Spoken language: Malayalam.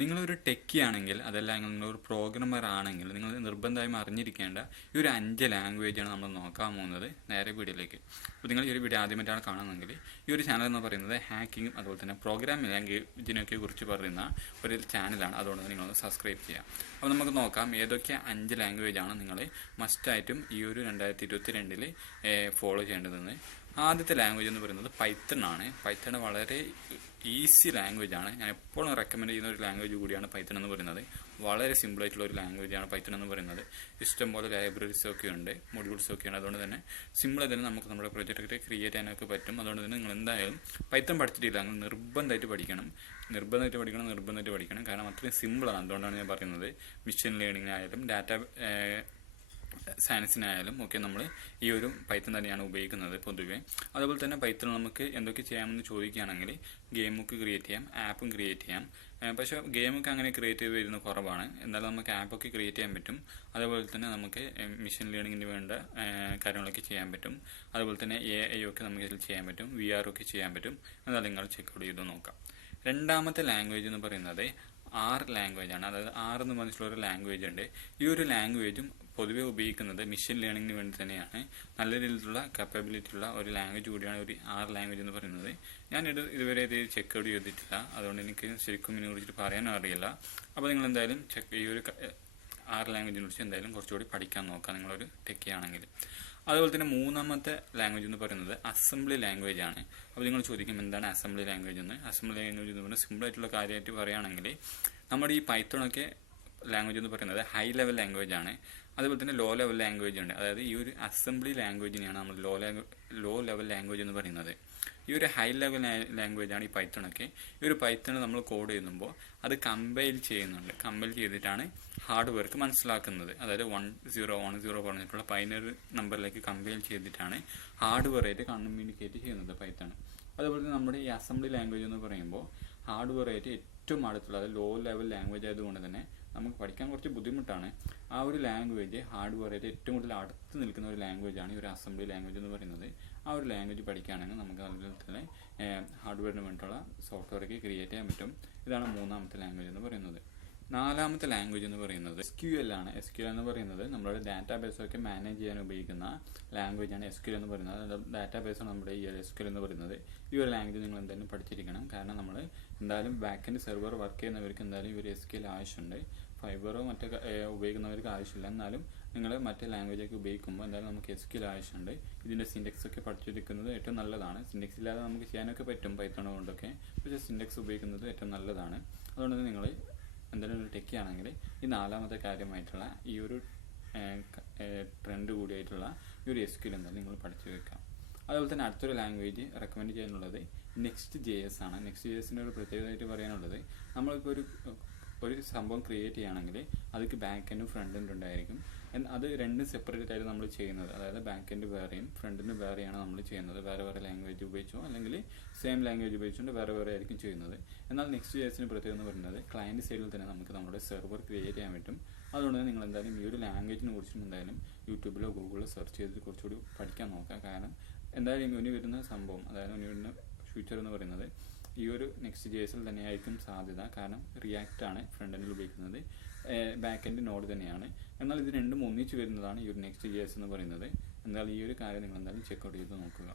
നിങ്ങളൊരു ടെക്കി ആണെങ്കിൽ അതല്ല നിങ്ങളൊരു പ്രോഗ്രാമർ ആണെങ്കിൽ നിങ്ങൾ നിർബന്ധമായും അറിഞ്ഞിരിക്കേണ്ട ഈ ഒരു 5 ലാംഗ്വേജാണ് നമ്മൾ നോക്കാൻ പോകുന്നത്. നേരെ വീഡിയോയിലേക്ക്. അപ്പോൾ നിങ്ങൾ ഈ ഒരു വീഡിയോ ആദ്യമായിട്ടാണ് കാണുന്നതെങ്കിൽ ഈ ഒരു ചാനൽ എന്ന് പറയുന്നത് ഹാക്കിങ്ങും അതുപോലെ തന്നെ പ്രോഗ്രാമിംഗ് ലാംഗ്വേജിനൊക്കെ കുറിച്ച് പറയുന്ന ഒരു ചാനലാണ്. അതുകൊണ്ട് നിങ്ങൾ സബ്സ്ക്രൈബ് ചെയ്യാം. അപ്പോൾ നമുക്ക് നോക്കാം ഏതൊക്കെ 5 ലാംഗ്വേജാണ് നിങ്ങൾ മസ്റ്റായിട്ടും ഈ ഒരു 2022 ഫോളോ ചെയ്യേണ്ടതെന്ന്. ആദ്യത്തെ ലാംഗ്വേജ് എന്ന് പറയുന്നത് പൈത്തൺ ആണ്. പൈത്തൺ വളരെ ഈസി ലാംഗ്വേജ് ആണ്. ഞാൻ എപ്പോഴും റെക്കമെൻഡ് ചെയ്യുന്ന ഒരു ലാംഗ്വേജ് കൂടിയാണ് പൈത്തൺ എന്ന് പറയുന്നത്. വളരെ സിമ്പിൾ ആയിട്ടുള്ള ഒരു ലാംഗ്വേജ് ആണ് പൈത്തൺ എന്ന് പറയുന്നത്. ഇഷ്ടംപോലെ ലൈബ്രറീസ് ഒക്കെ ഉണ്ട്, മൊഡ്യൂൾസ് ഒക്കെ ഉണ്ട്. അതുകൊണ്ട് തന്നെ സിമ്പിളായി തന്നെ നമുക്ക് നമ്മുടെ പ്രൊജക്റ്റ് ഒക്കെ ക്രിയേറ്റ് ചെയ്യാനൊക്കെ പറ്റും. അതുകൊണ്ട് തന്നെ നിങ്ങൾ എന്തായാലും പൈത്തൺ പഠിച്ചിട്ടില്ല നിങ്ങൾ നിർബന്ധമായിട്ട് പഠിക്കണം. കാരണം അത്രയും സിമ്പിളാണ്. അതുകൊണ്ടാണ് ഞാൻ പറയുന്നത്. മെഷീൻ ലേണിംഗ് ആയാലും ഡാറ്റ സയൻസിനായാലും ഒക്കെ നമ്മൾ ഈ ഒരു പൈത്തൺ തന്നെയാണ് ഉപയോഗിക്കുന്നത് പൊതുവെ. അതുപോലെ തന്നെ പൈത്തൺ നമുക്ക് എന്തൊക്കെ ചെയ്യാമെന്ന് ചോദിക്കുകയാണെങ്കിൽ ഗെയിമൊക്കെ ക്രിയേറ്റ് ചെയ്യാം, ആപ്പും ക്രിയേറ്റ് ചെയ്യാം. പക്ഷേ ഗെയിമൊക്കെ അങ്ങനെ ക്രിയേറ്റ് ചെയ്ത് വരുന്നത് കുറവാണ്. എന്നാലും നമുക്ക് ആപ്പൊക്കെ ക്രിയേറ്റ് ചെയ്യാൻ പറ്റും. അതുപോലെ തന്നെ നമുക്ക് മെഷീൻ ലേണിങ്ങിന് വേണ്ട കാര്യങ്ങളൊക്കെ ചെയ്യാൻ പറ്റും. അതുപോലെ തന്നെ AI ഒക്കെ നമുക്ക് ഇതിൽ ചെയ്യാൻ പറ്റും, VR ഒക്കെ ചെയ്യാൻ പറ്റും. എന്നാൽ നിങ്ങൾ ചെക്കൗട്ട് ചെയ്ത് നോക്കാം. രണ്ടാമത്തെ ലാംഗ്വേജ് എന്ന് പറയുന്നത് R ലാംഗ്വേജ് ആണ്. അതായത് R എന്ന് പറഞ്ഞിട്ടുള്ള ഒരു ലാംഗ്വേജ് ഉണ്ട്. ഈ ഒരു ലാംഗ്വേജും പൊതുവെ ഉപയോഗിക്കുന്നത് മെഷീൻ ലേണിങ്ങിന് വേണ്ടി തന്നെയാണ്. നല്ല രീതിയിലുള്ള കപ്പാബിലിറ്റി ഉള്ള ഒരു ലാംഗ്വേജ് കൂടിയാണ് ഒരു R ലാംഗ്വേജ് എന്ന് പറയുന്നത്. ഞാൻ ഇതുവരെ ഇത് ചെക്കൗട്ട് ചെയ്തിട്ടില്ല. അതുകൊണ്ട് എനിക്ക് ശരിക്കും ഇതിനെ കുറിച്ചിട്ട് പറയാനും അറിയില്ല. അപ്പോൾ നിങ്ങൾ എന്തായാലും ഈ ഒരു R ലാംഗ്വേജിനെ കുറിച്ച് എന്തായാലും കുറച്ചുകൂടി പഠിക്കാൻ നോക്കാം നിങ്ങളൊരു ടെക്കി ആണെങ്കിൽ. അതുപോലെ തന്നെ മൂന്നാമത്തെ ലാംഗ്വേജ് എന്ന് പറയുന്നത് അസംബ്ലി ലാംഗ്വേജ് ആണ്. അപ്പോൾ നിങ്ങൾ ചോദിക്കും എന്താണ് അസംബ്ലി ലാംഗ്വേജ് എന്ന്. അസംബ്ലി ലാംഗ്വേജ് എന്ന് പറഞ്ഞാൽ സിമ്പിൾ ആയിട്ടുള്ള കാര്യമായിട്ട് പറയുകയാണെങ്കിൽ നമ്മുടെ ഈ പൈത്തണൊക്കെ ലാംഗ്വേജ് എന്ന് പറയുന്നത് ഹൈ ലെവൽ ലാംഗ്വേജ് ആണ്. അതുപോലെ തന്നെ ലോ ലെവൽ ലാംഗ്വേജ് ഉണ്ട്. അതായത് ഈ ഒരു അസംബ്ലി ലാംഗ്വേജിനെയാണ് നമ്മൾ ലോ ലെവൽ ലാംഗ്വേജ് എന്ന് പറയുന്നത്. ഈ ഒരു ഹൈ ലെവൽ ലാംഗ്വേജ് ആണ് ഈ പൈത്തണൊക്കെ. ഈ ഒരു പൈത്തൺ നമ്മൾ കോഡ് ചെയ്യുമ്പോൾ അത് കമ്പൈൽ ചെയ്യുന്നുണ്ട്. കമ്പൈൽ ചെയ്തിട്ടാണ് ഹാർഡ് വർക്ക് മനസ്സിലാക്കുന്നത്. അതായത് 1010 പറഞ്ഞിട്ടുള്ള ബൈനറി നമ്പറിലേക്ക് കമ്പൈൽ ചെയ്തിട്ടാണ് ഹാർഡ് വെയറായിട്ട് കമ്മ്യൂണിക്കേറ്റ് ചെയ്യുന്നത് പൈത്തൺ. അതുപോലെ തന്നെ നമ്മുടെ ഈ അസംബ്ലി ലാംഗ്വേജ് എന്ന് പറയുമ്പോൾ ഹാർഡ് വെയറായിട്ട് ഏറ്റവും അടുത്തുള്ള അതായത് ലോ ലെവൽ ലാംഗ്വേജ് ആയതുകൊണ്ട് തന്നെ നമുക്ക് പഠിക്കാൻ കുറച്ച് ബുദ്ധിമുട്ടാണ്. ആ ഒരു ലാംഗ്വേജ് ഹാർഡ് വെയറായിട്ട് ഏറ്റവും കൂടുതൽ അടുത്ത് നിൽക്കുന്ന ഒരു ലാംഗ്വേജാണ് ഈ ഒരു അസംബ്ലി ലാംഗ്വേജ് എന്ന് പറയുന്നത്. ആ ഒരു ലാംഗ്വേജ് പഠിക്കുകയാണെങ്കിൽ നമുക്ക് അതുപോലെ തന്നെ ഹാർഡ് വെയറിന് വേണ്ടിയിട്ടുള്ള സോഫ്റ്റ്വെയറൊക്കെ ക്രിയേറ്റ് ചെയ്യാൻ പറ്റും. ഇതാണ് മൂന്നാമത്തെ ലാംഗ്വേജ് എന്ന് പറയുന്നത്. നാലാമത്തെ ലാംഗ്വേജ് എന്ന് പറയുന്നത് SQL ആണ്. SQL എന്ന് പറയുന്നത് നമ്മുടെ ഡാറ്റാബേസൊക്കെ മാനേജ് ചെയ്യാൻ ഉപയോഗിക്കുന്ന ലാംഗ്വേജ് ആണ് SQL എന്ന് പറയുന്നത്. ഡാറ്റാബേസാണ് നമ്മുടെ ഈ SQL എന്ന് പറയുന്നത്. ഈ ഒരു ലാംഗ്വേജ് നിങ്ങൾ എന്തായാലും പഠിച്ചിരിക്കണം. കാരണം നമ്മൾ എന്തായാലും ബാക്കെൻഡ് സെർവർ വർക്ക് ചെയ്യുന്നവർക്ക് എന്തായാലും ഈ ഒരു SQL ആവശ്യമുണ്ട്. ഫൈബറോ മറ്റോ ഉപയോഗിക്കുന്നവർക്ക് ആവശ്യമില്ല. എന്നാലും നിങ്ങൾ മറ്റേ ലാംഗ്വേജൊക്കെ ഉപയോഗിക്കുമ്പോൾ എന്തായാലും നമുക്ക് SQL ആവശ്യമുണ്ട്. ഇതിൻ്റെ സിൻഡെക്സ് ഒക്കെ പഠിച്ചിരിക്കുന്നത് ഏറ്റവും നല്ലതാണ്. സിൻഡെക്സ് ഇല്ലാതെ നമുക്ക് ചെയ്യാനൊക്കെ പറ്റും പൈത്തൺ കൊണ്ടൊക്കെ. പക്ഷേ സിൻഡെക്സ് ഉപയോഗിക്കുന്നത് ഏറ്റവും നല്ലതാണ്. അതുകൊണ്ട് തന്നെ നിങ്ങൾ എന്തായാലും ഒരു ടെക്കി ആണെങ്കിൽ ഈ നാലാമത്തെ കാര്യമായിട്ടുള്ള ഈ ഒരു ട്രെൻഡ് കൂടിയായിട്ടുള്ള ഈ ഒരു SQL എന്തായാലും നിങ്ങൾ പഠിച്ചു വെക്കാം. അതുപോലെ തന്നെ അടുത്തൊരു ലാംഗ്വേജ് റെക്കമെൻഡ് ചെയ്യാനുള്ളത് Next.js ആണ്. Next.jsന്റെ ഒരു പ്രത്യേകതയായിട്ട് പറയാനുള്ളത് നമ്മളിപ്പോൾ ഒരു സംഭവം ക്രിയേറ്റ് ചെയ്യുകയാണെങ്കിൽ അതിക്ക് ബാക്ക് എൻഡും ഫ്രണ്ട് എൻഡും ഉണ്ടായിരിക്കും. അത് രണ്ടും സെപ്പറേറ്റ് ആയിട്ട് നമ്മൾ ചെയ്യുന്നത്. അതായത് ബാക്ക് എൻഡ് വേറെയും ഫ്രണ്ട് എൻഡ് വേറെയാണ് നമ്മൾ ചെയ്യുന്നത്. വേറെ ലാംഗ്വേജ് ഉപയോഗിച്ചോ അല്ലെങ്കിൽ സെയിം ലാംഗ്വേജ് ഉപയോഗിച്ചുകൊണ്ട് വേറെ ആയിരിക്കും ചെയ്യുന്നത്. എന്നാൽ Next.jsന് പ്രത്യേകത എന്ന് പറയുന്നത് ക്ലയൻറ്റ് സൈഡിൽ തന്നെ നമുക്ക് നമ്മുടെ സെർവർ ക്രിയേറ്റ് ചെയ്യാൻ പറ്റും. അതുകൊണ്ട് തന്നെ നിങ്ങൾ എന്തായാലും ഈ ഒരു ലാംഗ്വേജിനെ കുറിച്ചും എന്തായാലും യൂട്യൂബിലോ ഗൂഗിളിലോ സെർച്ച് ചെയ്തിട്ട് കുറച്ചുകൂടി പഠിക്കാൻ നോക്കുക. കാരണം എന്തായാലും ഇനി വരുന്ന സംഭവം അതായത് ഇനി വരുന്ന ഫ്യൂച്ചർ എന്ന് പറയുന്നത് ഈ ഒരു Next.jsൽ തന്നെയായിരിക്കും സാധ്യത. കാരണം റിയാക്റ്റ് ആണ് ഫ്രണ്ട് എൻഡിൽ ഉപയോഗിക്കുന്നത്, ബാക്ക് എൻഡ് നോഡ് തന്നെയാണ്. എന്നാൽ ഇത് രണ്ടും ഒന്നിച്ച് വരുന്നതാണ് ഈ ഒരു Next.js എന്ന് പറയുന്നത്. എന്നാൽ ഈ ഒരു കാര്യം നിങ്ങൾ എന്തായാലും ചെക്കൗട്ട് ചെയ്ത് നോക്കുക.